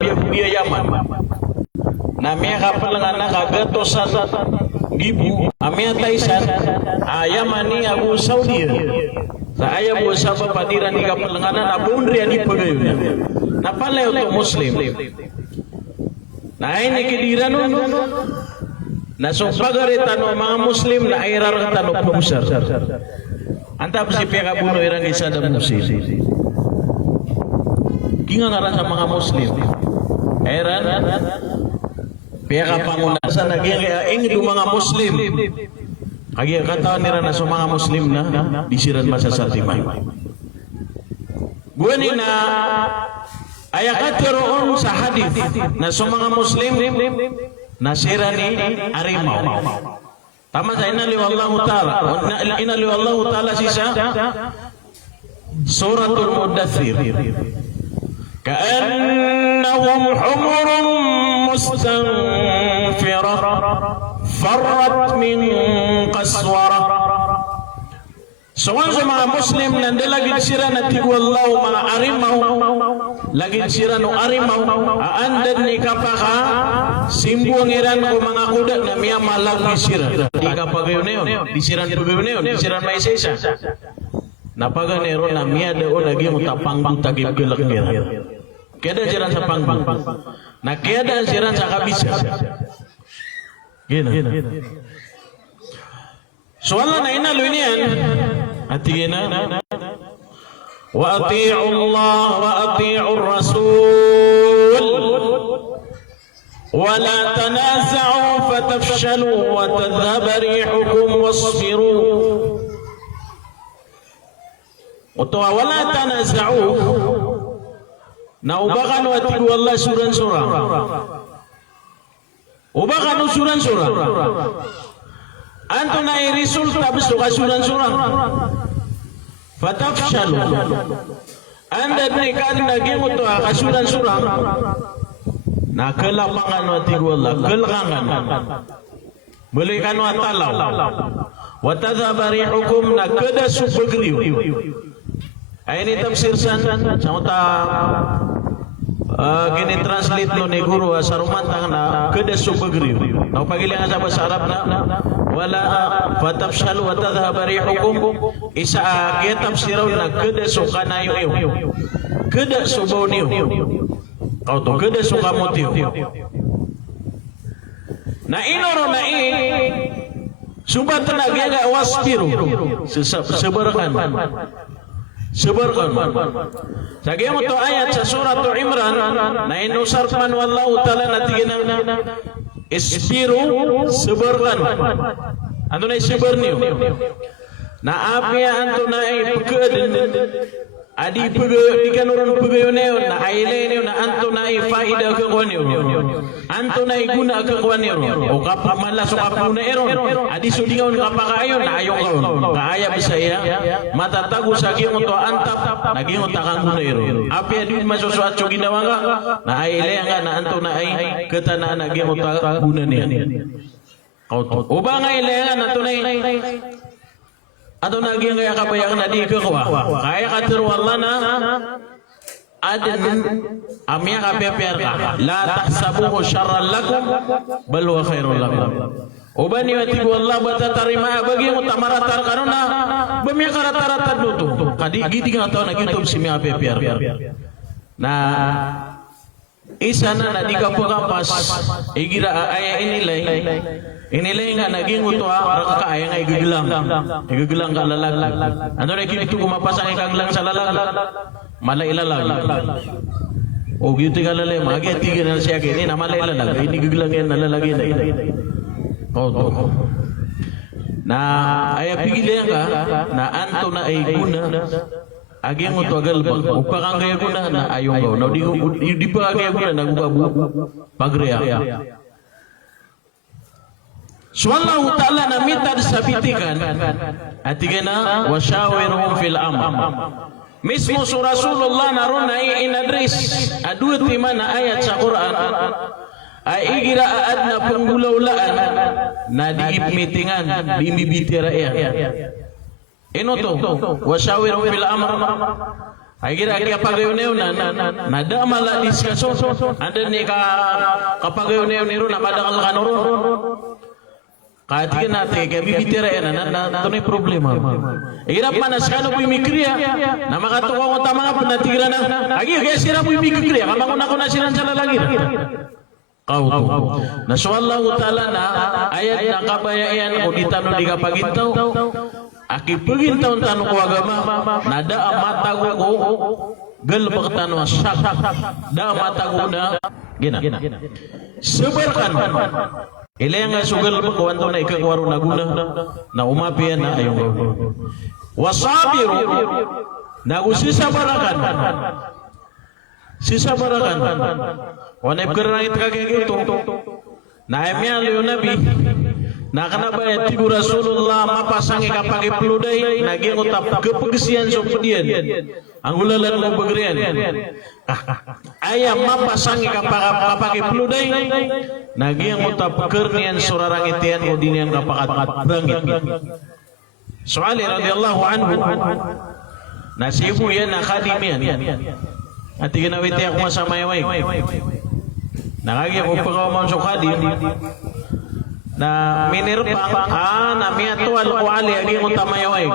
biya Yaman. Namanya kapal ngana kagatosan gibu amia taisan ayamani Abu Saudi. Saya buat siapa padiran di kapal ngana na bundri ani pagayuna. Napalay untuk Muslim. Nah ini kediran na sopagaritan o mga Muslim na airaratan o pabusar. Antap si piyaka buno irang isa da Muslim. Ginga nga sa mga Muslim. Airan piyaka pangunasan na ginga ingin mga Muslim. Kaya katawan nila na sa mga Muslim na disiran masasatimay. Buwan na ayakat karoon sa hadith na sa mga Muslim nasira ni harimau. Tama sa inali wallahu ta'ala. Inali wallahu ta'ala sisa suratul Mudaththir. Ka'annahum humurun mustanfirah farrat min qaswarah. Soal sa mga Muslim nanda lagi sira na tigwallaw mga arimaw lagi sira no arimaw aandan ni kapaka simbuang iran ko mga kuda na miya malag ni sira tiga pagayon disiran pagayon disiran may isa napaganero na miya daw lagi mo tapang tagib gelak nira keda siran sa panggung na keda siran sa kabisa gina soalan na inalo niyan atigina wa ati'u Allah wa ati'u Rasul wa la tanaza'u fatafshalu wa tadhhaba rihukum wasbiru utawa wa la tanaza'u na ubakan wa ati'u Allah suran-surang ubakan suran-surang anto na i-resulta bisto kasuran-surang fatafshalu anda ni kan naging ito kasuran-surang nakalapangan wa tigwala kalkangan balikan wa talaw wa tadhhaba rihukum nakada subagriw ay ni tafsirsan sa gini translate no ni guru sa rumantang na kada subagriw na pagilingan sa bahasa Arab na wala fatafshalu wa tadhhaba rihukum isa kaya tafsiraw na kada sukanayo kada subaw niyo kau to kada sukamotiyo na inoro na subat na gaga waspiru sebarkan Sagay mo to ayat sa surat Imran na inusar man wallahu ta'ala natigin isbiru sebarkan ano na sebar niyo na apya anto na pagkadin adi pagkadikan orang pagayon na aile niyo na anto na faida kakuan niyo anto na guna kakuan niyo o kapamalas o kapuna eron adi sudingaw kapakayon na ayong karon kaaya bisaya matatago sa giyong to antap naging takang guna eron apya di masusuat so ginawa nga na aile nga na anto na ay katanaan na giyong takang guna niya o ba nga aile nga na tunay ato naging kaya kabayang na di kakuha kaya katirwala na adin amya kapeper ka la tahsabuhu syarran lakum bal huwa khairul lakum ubani wati wallah batatarima bagi mo tamaratar kanuna bamya karatarata duto kadi gidi nga to nagitub si mya kapeper na isa na di kapukapas igira aya inilay nga naging uto ka aya nga igagelang ka lalag ano ra kiti kumapasang ikaglang sa lalag malailalag o giti ka lalay magi tigil siya kini na malailalag ini gigelang yan nalalagi na to na aya pigilian ka na anto na ay guna agi mo to galbag upakang kaya guna na ayong gaw na di pa kaya guna nagubabu pagreya Subhanahu ta'ala na mitad sabitikan at igana wasyawiruhum fil amr mismo su Rasulullah naroon na inadres aduat lima na ayat sa Quran ay igiraad na panggulaulaan na diipmitingan dimibitira iya ino to wasyawiruhum fil amr Ay kira kapagayon na nada mala diskaso anda ni kapagayon ni ro na madakal kanoro kahit nate kaya bibitira yan na tunay problema hirap manas kano po imikriya na makatuwa ko tama nga panatigira na agi kaya sira po imikriya kamanguna ko na silang sa lalangir kauto nasuallahu ta'ala na ayat na kabayayan o ditano di kapagintaw akipagin taon tanong ko agama nada amata ko galbak tanong sak da amata ko na gina sebarkan ilayang nga sugal ba kawanto na ikakwaro na guna na umapian na ayong wasabiru nagusisabarakan sisabarakan wanay kerangit kagigito na emya liyo nabi na kanabaya tibu Rasulullah mapasangi kapag ipluday naging utap kepegesian so pedian angulalan mo bagrian ayam mapasangi kapag ipluday naging utap kernian surarang itian udinian kapakat berangit soali radhiyallahu anhu nasibu yan na khadimian at ginawiti ako masama yaway nakagi ako pagkawamang so khadim na minirpa na miatual ko ali agi mo tamayaway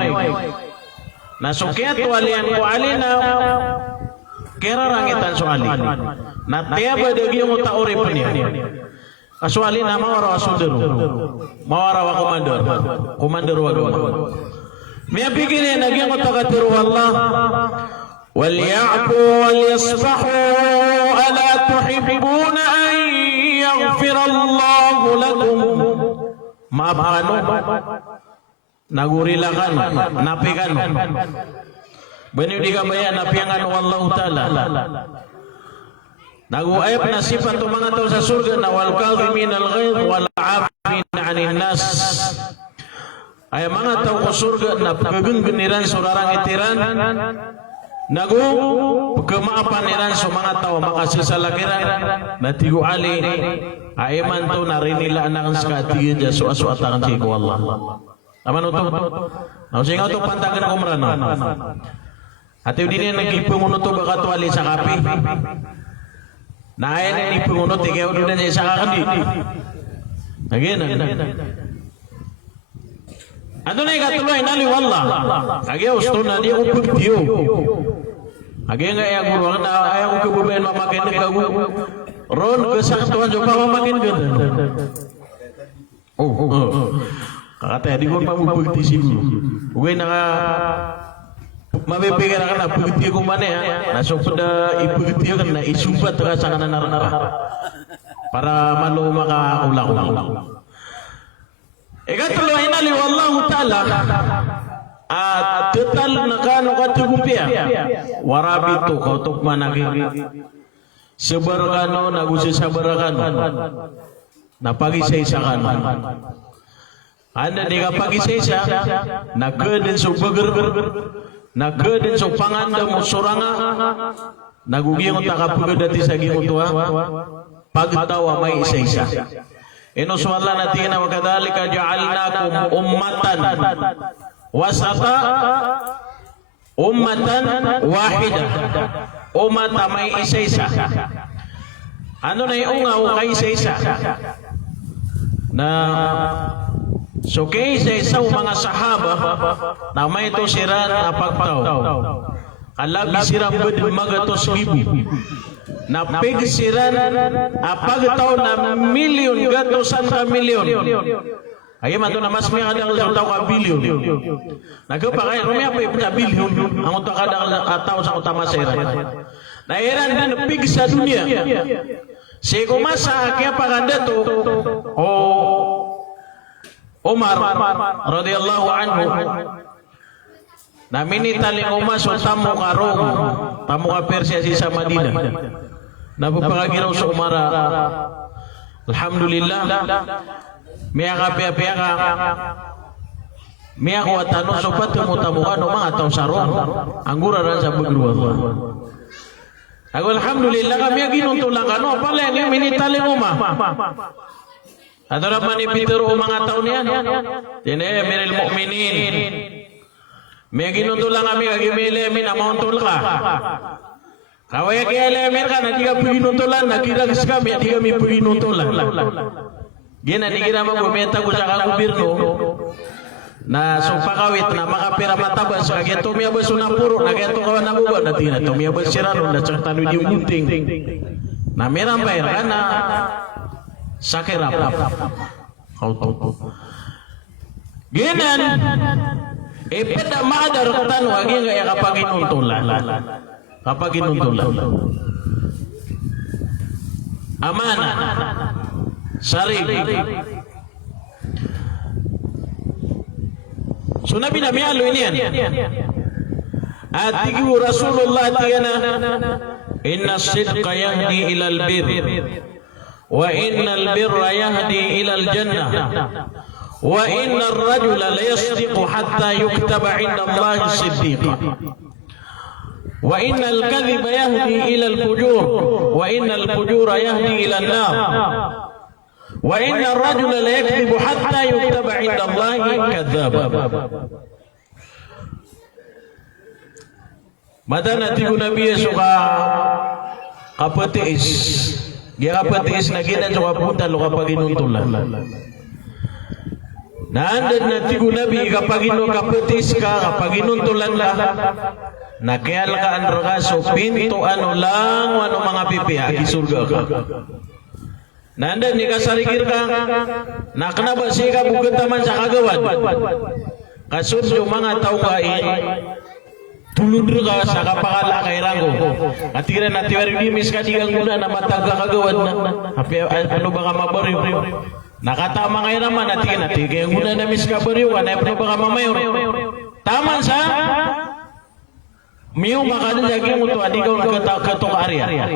na sukiat wali an ko ali na kera rangitan so ali na tiaba dagi mo taori pa niya aswali na mawara wasudero mawara wa komandor wa gama miya bigini nagi mo tagatiru Allah walyafu walyasfahu ala tuhibbuna an yaghfir Allah lakum maafano nagurilakan napikan bani di kabayan napiangan wallahu taala naguayap na sifat mga tao sa surga na wal kadhimin al ghaidh wal 'afin 'anil nas ay mga tao ko surga na pagagengeniran surarang itiran nagu kemaapan iran so mga tao makasih salakiran na tigo ali aiman to narinila anak sekati ja so asuatan si ko Allah aman uto na singa to pantagan ko marano ati dini nagipung uno to baka tuali sa kapi na ay nipung uno tigaw do na sa kakandi again ano na ikatuloy nali wallah kagaya usto na di ko pagtiyo agay nga ayang guru na ayang kebubayan mamakin na kagu ron kesaktuan juga mamakin ganda kakataya di ko pamubagti siguro ugay na mabibigyan ka na pagtiyo ko man nasok pa na ipagtiyo ka na isumpat ka sa kananara para malo makakulang ikatuloy na li wallahu ta'ala at total na kano katugupia warabito kautok managi sebarkano nagusi sabarakan napag-isa-isa kan anda di kapag-isa-isa nagkadin so bagar nagkadin so panganda mo suranga nagugiyong takapagadati sa gimutua pagtawa may isa-isa inuswala natin na wakadhalika ja'alnakum ummatan wasata ummatan wahida umat may isa-isa ano na yung ungaw kay isa-isa na so kay isa-isa mga sahaba na may ito siran na pagtaw kalabi siram badin magatos gibu na pigsiran apagtaw na milyon gatosan ka milyon ay man na mas may kadang taw ka bilyon nagpakay rumya pa ipna bilyon ang uta kadang taw sa utama sera na iran din pig sa dunia si kumasa kaya paganda to o Umar radhiyallahu anhu na minitaling umas o tamu ka Rome tamu ka Persia sa Madinah napapakagiraw sa Umara alhamdulillah miya ka miya ko atano sopat tumutamukan o mga tao sa Rome anggura ran sa bagruwa ako alhamdulillah kami ginuntulang ano pala yung minitaling umah ato naman ipituro o mga tao niyan yan Amirul Mu'minin May ginuntulang kami kagimelemin amount ka. Kawaya kaya elemen ka, na di ka pinuntulan, nakiragas kami, di kami pinuntulan. Gina, di kira magbumenta ko sa kakubirno, na sumpakawit na makapira matabas, kaya tumiyabas na puro, na kaya tukawan na buba, na tina tumiyabas sirano, na tsaka talo di umunting. Na merang bayar ka na sakirap. Gina, ipeda maadar katano, agi nga kapag inuntulan. Kapag inuntulan. Amana. Sarili. So Nabi Alo ini yan. At tigibu Rasulullah tiyana, inna sidqa yahdi ilal bir, wa innal birra yahdi ilal jannah, wa inna rajula layasdiqu hatta yuktaba inda Allah siddiqa. وإن الكذب يهدي إلى الفجور وإن الفجور يهدي إلى النار وإن الرجل لا يكذب حتى يكتب عند الله كذابا. Mata nanti guna biya suka kapetis, dia kapetis na gina suka punta lo kapag inuntulan. Naandan nanti guna biya kapag kapetis ka kapag inuntulan la. Nakial ka andra so pinto ano lang ano mga pipiha di surga ka. Nandan ni kasarikir ka nakna ba siya ka bukan taman sa kagawan. Kasud yung mga tao ka tulud ka sa kapakala kay rango. Atira na tiwari dimis ka digang muna na mataga kagawan na. Ano ba ka mabariw? Nakatama kay naman natin kaya muna na mis ka bariw ano ba ka mamayor? Taman sa Miu makanan jagi untuk adigaw nakatok area.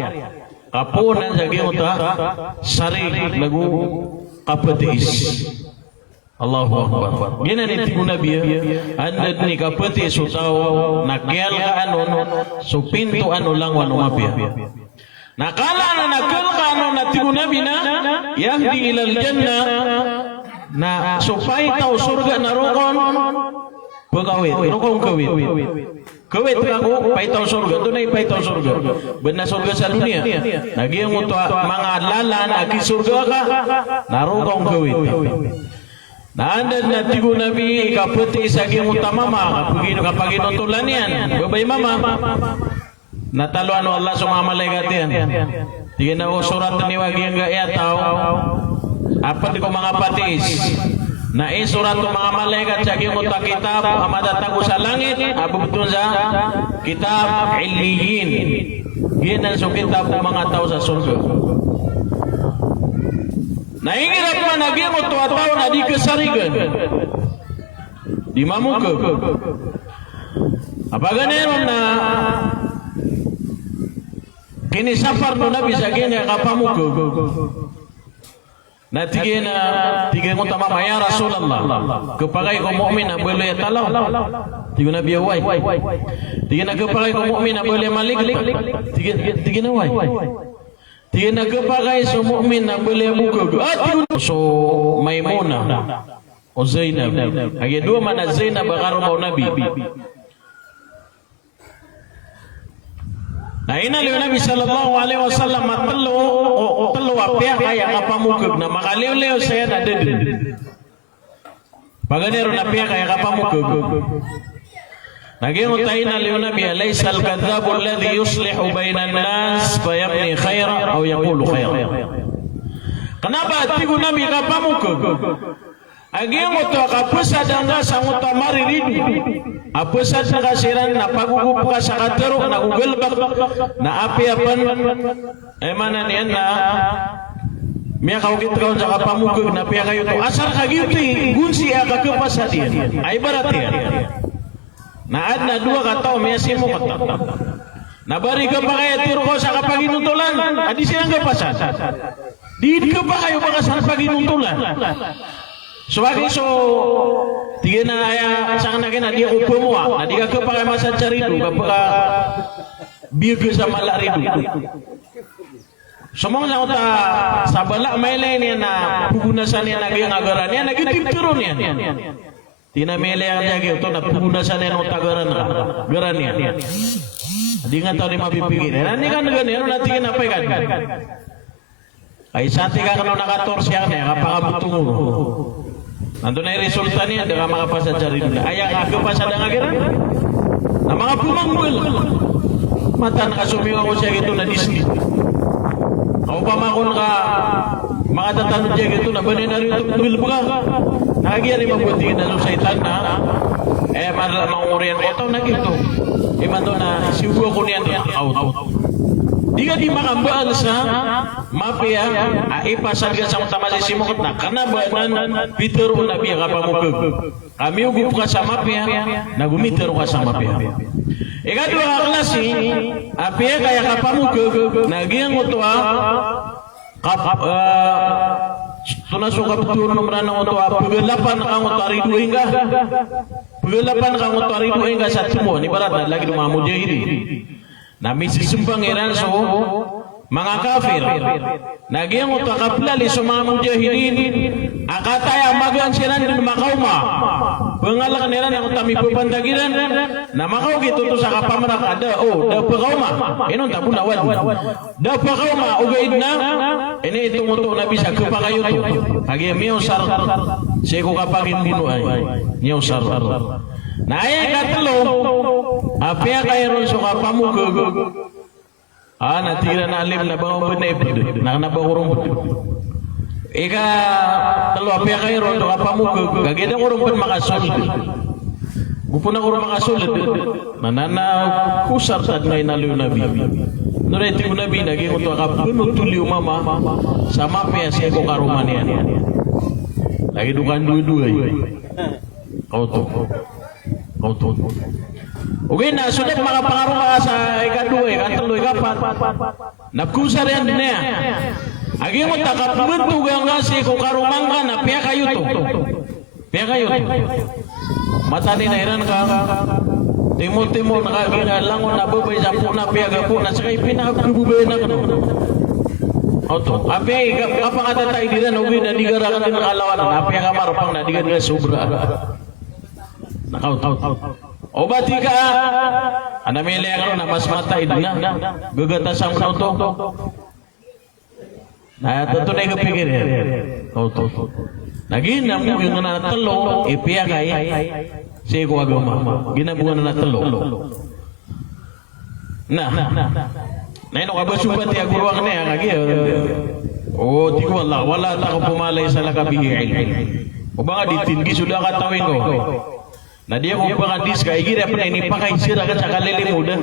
Kapunan jagi untuk sari lagu kapetis. Allahu Akbar. Gina ni tibu Nabi anda ni kapetis utau nakel ka anon so pintu anu lang wano mapia. Nakala na nakel ka anon na tibu Nabi na yahdi ilal jannah na supaya tau surga narokon pegawai rokon kawit. Kawit ako, paitaw surga. Ito na ipaitaw surga. Benar surga sa dunia. Lagi yang untuk mga lalan, aki surga ka, narukong kawit. Naandan na tigo Nabi, ikaputi sa yung utama kapag inutulan yan. Babay mama. Nataluan Allah sa mga malaikat yan. Tingin na surat ni wagi yang gaya tao. Apa di ko mga patis. Na surat mga malaikat sa kimuta kitab amadatago sa langit abugtun sa kitab Illiyin. Ginan sa kitab mga tao sa surga. Naingirap man nagimot to ataw na di kasarigan. Di mamukag. Apaganeron na kinisafar no Nabi sa gina kapamukag. Na tiga mo tama ya Rasulullah kepakai ko mukmin na boleh talaw tiga na biyaway tiga na kepakai ko mukmin na boleh malik tiga na way tiga na kepakai so mukmin na boleh buka so Maimunah o Zainab agi dua mana Zainab bakaro mau Nabi. Nah ina liu Nabi sallallahu alaihi wasallam telu apya kaya kapamukag na makaliw-liw saya na dedin. Paganero na apya kaya kapamukag. Naging utaina liu Nabi alaysa al-kadhabu alladhi yuslihu bayna an-nas fayabni khaira aw yaqulu khaira. Kenapa tigu Nabi kapamukag? Agi mo to kapusad nga sa uto mariridu. Apusad na kasiran na pagugup ka sa katero na gugelbak na api apan mana niyan na miya kaugit ka sa kapamukag na piya kayo to asar kagiti gunsi ka kapasad yan ay barat yan naad na dua ka tao miya simo ka nabari ka pa kaya tiro ko sa kapaginutulan adi silang kapasad di ka pa kayo baka sa kapaginutulan. Sebagi so tiga na aya sang na kena dia upo mo na di ka pakai masa cari itu kapag biyo sa malarido. Semua sa uta sabala may lain yan na pugunasan yan naging agaran yan naging tipturo niyan. tinamele ang jagi ito na punasan na yung tagaran ka. Garan niya. Di nga tayo mapipigil. Nani ka na ganyan, natingin na pa ikan. Ay sati ka kano nakatorsi ka na, kapakabutungo. Nandun na yung resulta niya, di ka makapasa sa rin. Ay, ako pa sa dangagiran. Na mga pumanggol. Mata nakasuming ako siya ito na Disney. Ako pa makon ka, mga tatanong siya ito na banin na rin ito, tuwil ka. Nakagyan yung mabutingin na sa itan na, mangurian ko ito na ito. Mando na, sigo ko niyan na auto. Di ka di makambaan sa mapia, ipasal ka sa utama si simukot na, karena baanan, bitero na biya ka pamukag. Kami ugup ka sa mapia, nagumitero ka sa mapia. Ikadua ka klase, apia kaya ka pamukag, nagyang utwa, tunasukap turun nomran ng utwa, pagalapan ka utwari duhin ka. Pagalapan ka utwari duhin ka sa tumo, ni barat na lagi dumamuja ini. Na misisimbang iran so mga kafir nagyang utakaplali sa mga mujahidin akataya magan sila din makauma pengalak nila na utami pupandagiran na makaw gitu to sa kapamarak ada da pakauma inon tabu nawan da pakauma ugaid na ini itong uto na bisa kapakayo to agi miyo sar seko kapagin buno ay miyo sar na ay katlo apya kayo ron so kapamukag natira na alim na bang benebud nakanabang ika talo apya kayo ron so kapamukag gagida ko ron pa makasulid gupuna ko ron makasulid nanana kusar sad ngay naliw nabi nuray tiyo nabi naging uto kapunod tuliw mama sama apya siya ko karuman yan lagi dukan dua-dua kau to okay na, sulit makapangarong ka sa ikadua, ikatalo, ikapat. Nagkusar yan din niya. Agi mo takapagtugang nga si kung karumang ka na, piya kayo to. Piya kayo to. Matali na iran ka. Timo-timo, nakagilangon na babay sa po na, piya ka po na, saka ipinakabubay na ka. Oto, apiya, kapakatatay din na, uwi na, di ka rin nakalawan. Apiya ka marapang na, di ka rin sobra. Nakaut. O ba di ka? Anamili ako na mas matay na. Gagata sa mga ito. Ito na yung kapigir. Naginam mo yung natalo, ipiya kaya. Siya ko agama. Ginabuhan na natalo. Naino ka ba subat yung guruang na yan? O, di ko wala ta ko pumalay sa lakabigil. O ba nga ditinggi sudah katawin ko. Na dia ko pangandis kay gira pa ni pakaisira ka sa kalilimudan.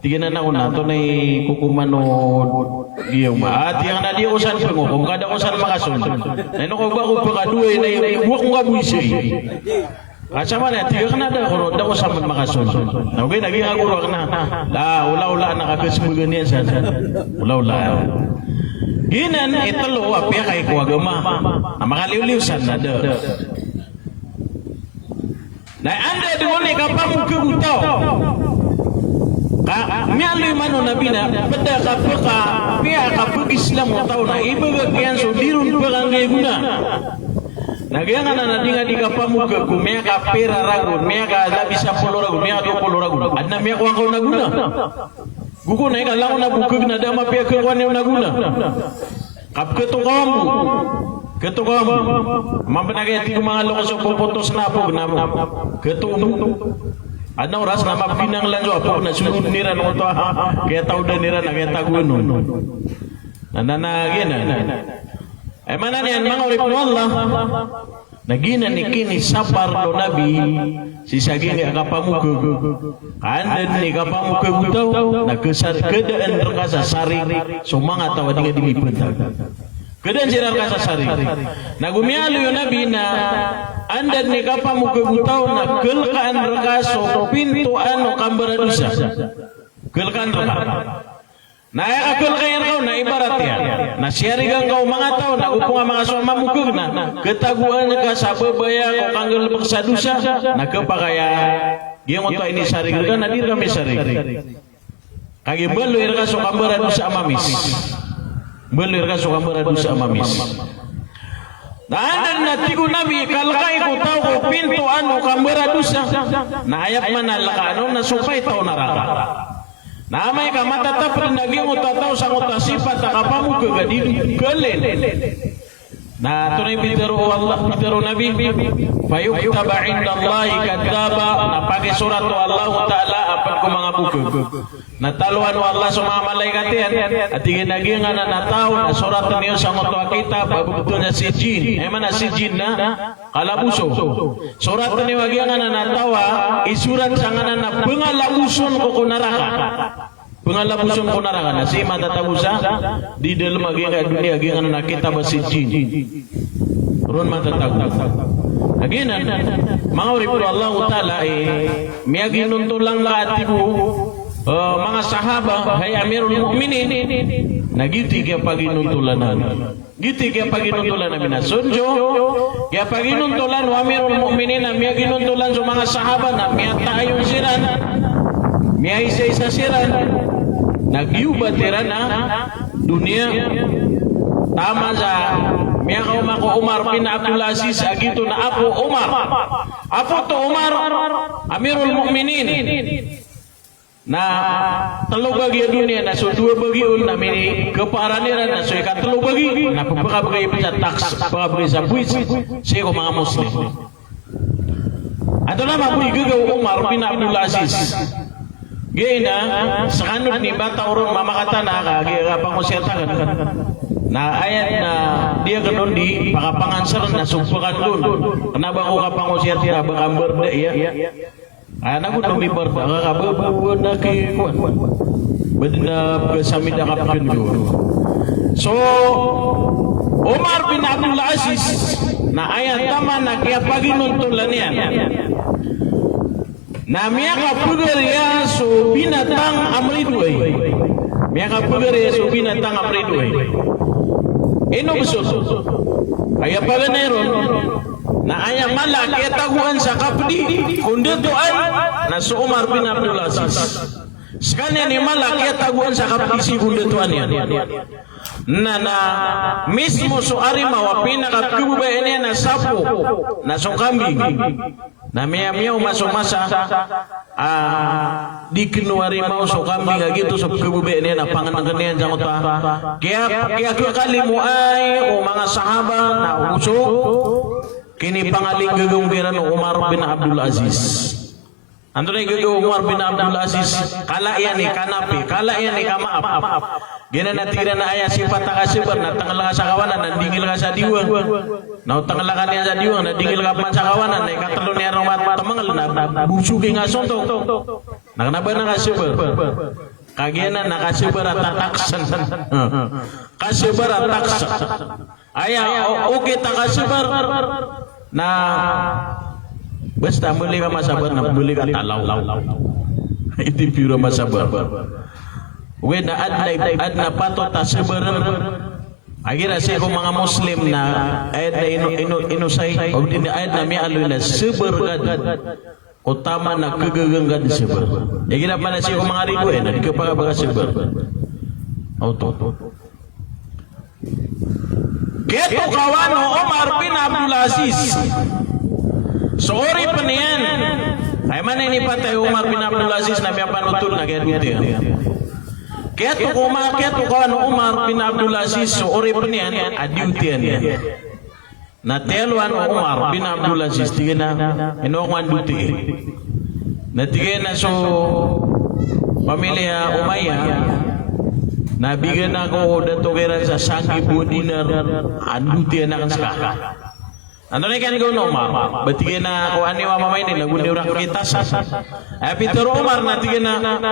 Tignan na ko nato na kukumano diyo maat yang na dia usan pengo kung kada usan makasun. Ano ko ba ko pakaduay na iwak nga buisi. Asa man tiga kana da ko da usan makasun. Na okay nagi ako ro kana. La ula nakakasmugan niya sa. Ula. Ginan italo apya kay ko agama. Na makaliw-liwsan na da. Na anda dengan kapamu kebutau. Mialui mano nabi na pada kapaka pia kapag Islam utau na ibaga kian so dirun pagangay guna. Nagyan na dinga di kapamu ke kumya kapira ragun, mya ka labi 10 ragun, mya 20 ragun. Adna mya ko angkau naguna. Guko na ika lang na bukug na dama pia ke kwan naguna. Kap ketukamu. Ketua mampanagay ti mga lokos o puputos na po na ketua ada oras nama pinang lanjo po na sunod nira no to kaya tawda nira na kaya taguno nananagin ay manan yan mga urip no Allah nagina ni kini sapar do nabi si saging kapamukag kandan ni kapamukag utaw nagkesar kedaan rekasa sari sumanga tawa di dimipunta kedan sinar kasasari. Nagumialo yung nabi na andad ni kapamukagutaw na kelkaan rekaso pintuan o kambaradusa. Kelkaan reka. Na akal kayan kau na ibarat ya. Na siyarigang kau mga tao na upong mga suama mukag na ketaguan ka sa babaya o kanggal pagsadusa na kapakaya giyong ito ini sarig ka na di kami sarig. Kagibalo irka so kambaradusa amamis. Belir ka suka beradu sa amamis. Dan natigo nabi kalkay ko tao ko pinto ano kambera dusa. Na ayap man alakano na supay tao naraka. Na may ka matatap rin naging utataw sa utasipat akapamu kagadidu kalen. Na tunay bidaro Allah bidaro nabi fayuktaba indallahi kadzaba na pagi surat Allah taala apan ko mga buku. Nataluan Allah sa mga malaikat yan at iginaging nga na tao na surat niyo sa mga kita babuto na si jin. Mana si jin na kalabuso. Surat niyo aging nga na tawa isurat sa nga na pangalabuson ko kunaraka. Pangalabuson kunaraka na si matatabusa di dalam aging nga dunia aging nga nakita ba si jin. Ron matatabusa. Aging mga uripro Allah ta'ala miyaging nuntulang laatibu mga sahaba hay Amirul Mukminin nagiti kaya paginuntulan giti kaya paginuntulan namin na sunjo kaya paginuntulan wa Amirul Mukminin na miya ginuntulan sa mga sahaba na miya tayong siran miya isa-isa siran nagyubatiran na dunia tama sa miya kaumako Umar bin Abdul Aziz agito na Apo Umar Apo to Umar Amirul Mukminin na telu bagi dunia na so dua bagi na mini keparaniran na so ikan telu bagi na pagkabagay bisa taks pagkabagay sa buwis siya ko mga Muslim ato na mabuhi gagaw Umar bin Abdul Aziz gaya na sa kanod ni bata urong mamakata na kagaya pang kusyata na ayat na dia kanon di pakapangansar na sumpukan dun kenapa ko kapang kusyata bakambar da iya anak ko tumibar da kababawa na kay kuan badna kasamid na kapin ko so Umar bin Abdul Aziz na ayat tama na kaya paginuntulan yan na miya kapugar ya so binatang amriduay miya kapugar ya so binatang amriduay ino besul kaya paganeron na ayang malaki taguan sa kapdi kundi doan na si Umar bin Abdul Aziz sekanya ni malaki taguan sa kapdi si kundi doan yan na mismo so arimaw pinakatkuba ini na sapo na so kambing na miyaw masumasa di kinuari mau so kambing gitu so kuba ini na panganan kanian jangan ta kaya kali mo ay o mga sahaba na usok kini pangaling gagawin Umar bin Abdul Aziz. Ando na gagawin Umar bin Abdul Aziz. Kala yan ni kanapi, kala yan ni kamaap. Gina na tira na aya sifat takasibar na tanggal ka sa kawanan, nandingil ka sa diwang. Na tanggal ka niya sa diwang, nandingil ka man sa kawanan, na ikatalo niya ng matamangal na busugi nga sonto. Nakanaba na kasibar. Kagina nakasibar at tataksan. Kasibar at taksan. Aya, okay takasibar. Na basta muli ka masabar na muli ka talaw hindi puro masabar when ad na pato ta sabaran agira siya kung mga Muslim na ayat na inusay o ayat na miya aloy na sabar utama na kagaganggan sabar agira pala siya kung mga rigo na di ka pagkabaga sabar auto keto kawan Umar bin Abdul Aziz sorry pa niyan ay man ini patay Umar bin Abdul Aziz na may panutul na kaya duti keto kawan Umar bin Abdul Aziz sorry pa niyan adiutian yan na teluan Umar bin Abdul Aziz tiga na inokman duti na tiga na so pamilya Umayyah nabigyan ako datogeran sa sangi po dinar anduti na kan saka ano na kan gawin Umar batigyan na ako ani wa mamay nila gundi ura kita sa Peter Umar natigyan na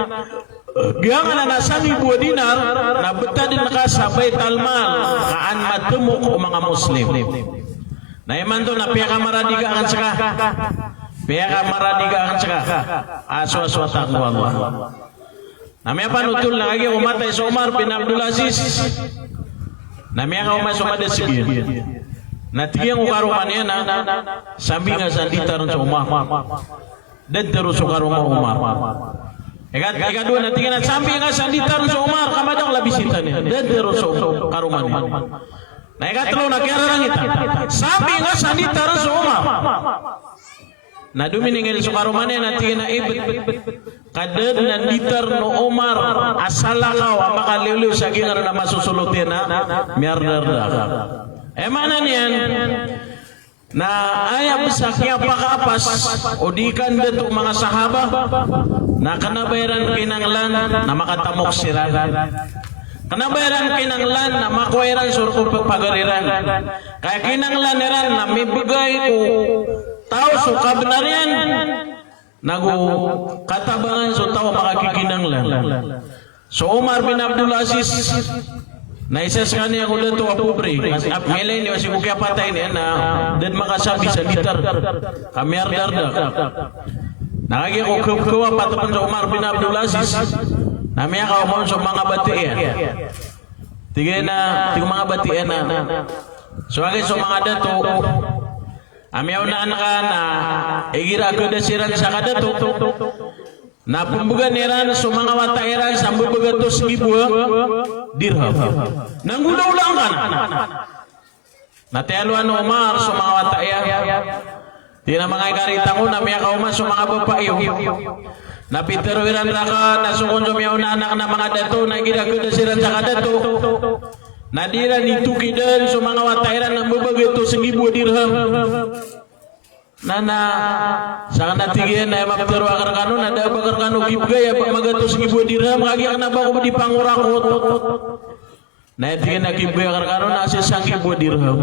gangan na sangi po dinar na betadin ka sa Baitul Mal kaan matumok o mga Muslim na iman to na piya ka maradiga kan saka piya ka maradiga kan saka aswa-aswa takwa Allah namanya panutul lagi umatay sa Umar bin Abdul Aziz namanya ka umasumada sige natigyan ko karuman yan sabi nga sa ditaran sa Umar dadaro sa karuman Umar ikadua natigyan at sabi nga sa ditaran sa Umar kamadang labisitan yan dadaro sa karuman yan Na ikatlo nakirarang ita. Sabi nga sa nitar sa Umar. Na duminingil sa karumane na tina ibit. Kadad na nitar no Umar asalakaw ang makaliliw sa gingar na masusulutin na miyardarda. Mana niyan na ayam sa kya pakapas o di kan dito mga sahaba na kanabayaran kinanglan na makatamok siran. Kanabayaran kinanglan na makuwairan surko pagpagariran. Kaya kinanglan niran na may bigay ko tao so kabnarian nagu katabangan so tao makakikinanglan. So Umar bin Abdul Aziz na isa sa kanya ko dito apobre. Melay ni wasi kukya patay niya na dan makasabi sa nitar. Kamyar darda. Nakagi ko kuwa patapan sa Umar bin Abdul Aziz. Namanya kau mau sa mga batian. Tiga mga batian na. So agay sa mga dato. Amiyaw na ka na igira ko dasiran sa kadato. Na pembugan niran sa mga watairan sa bubuga 2,000 dirham. Nanggulaw-ulaw ka na. Natialuan Umar sa mga watairan. Di na mga ikarita ko na miya ka Umar sa mga bapayo. Napiteruiran raka na sukon sa miyaw na anak na mga dato na ginagudasiran sa kadato. Nadira nitukidan sa mga watairan ng bubuga 2,000 dirham. Nana sa natigyan na maptero akar kanu nada bakar kanu gibgaya magatos gibu dirham kagi kana ba ko di pangurakot na tigyan na gibgaya akar kanu na si gibu dirham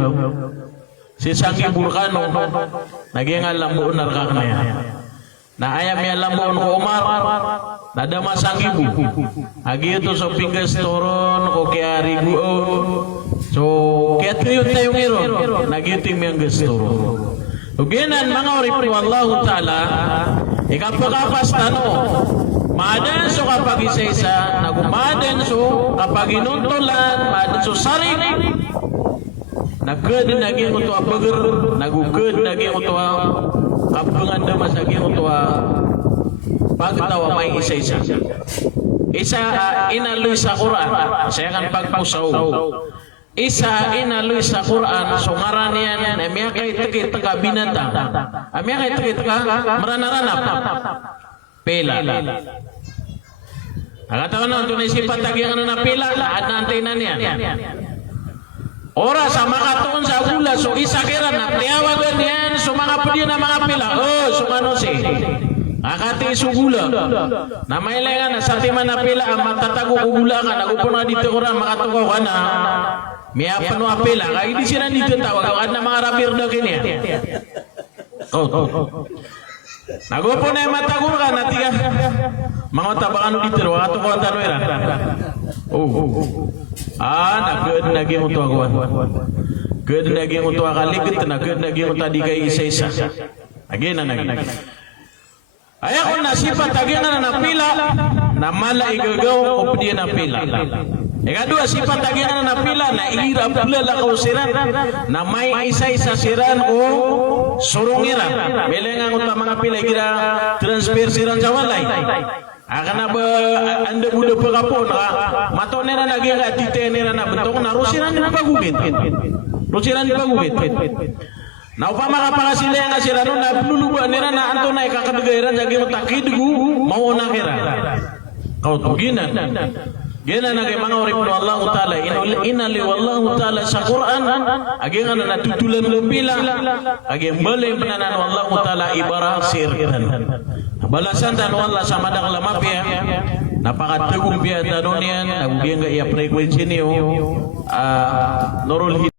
si gibu kanu nagi ngalam mo unar ka na na ayam ya lambon ko Umar nada masang gibu agi itu so pinggas toron ko kaya riguon so kaya tuyot na yung iron nagitim yung gastoron. Uginan mga orip wallahu ta'ala ikapagapas tano madan so kapag isa-isa nagumadan so kapag inuntulan madan so saring nagkad naging ito bagar nagugad naging ito kapungan na masaging ito pagtawa may isa-isa isa inaloy sa Quran saya kan pagpusaw isa inaloy sa Quran so ngaran yan amya kay teka binatang amya kay teka maranaranap pela nagatawan na ito na isipat tagyang na pela lahat na antinan yan ora sa makatuon sa gula so isa kira na tiyawagan yan so mga pudi na mga pela so ano si akati sugula na may lengan na sa timan na pila ang matatago ugula ka nagupon na dito ko rin makatukaw ka na may apano apela kaya hindi sila dito tawag ang na mga rabir daw kini nagupon na yung matagol ka na tiga mga tabakan dito wakato ko ang tanwera nagod naging uto agwan good naging uto akalikit na good naging uto di kay isa-isa again na naging Ayaw ko nasipat agyan na napila na mala igagaw o pwede na pila. Ikadua sipat agyan na napila na ihira pula lakaw siran na may isa-isa siran o surungiran. Bilang ang mga pila igira transfer siran sa walay. Akan na ba anda buda pagkapon mato nira naging atite nira na bentok na rusiran di pagugit. Rusiran di pagugit. Na upama kapag sila yang asira nun na lulubuan nila na anto na ikakadagayran jagi matakidgu mau na kira kau to ginan na kay mga orip no Allah Ta'ala inali wallahu Ta'ala sa Quran agi nga na tutulan lumpila agi balay pananan Allah Ta'ala ibara sirkan balasan dan Allah sama dak lamapya napakatagong biya tanonian nagugi nga iya frekuensi niyo Nurul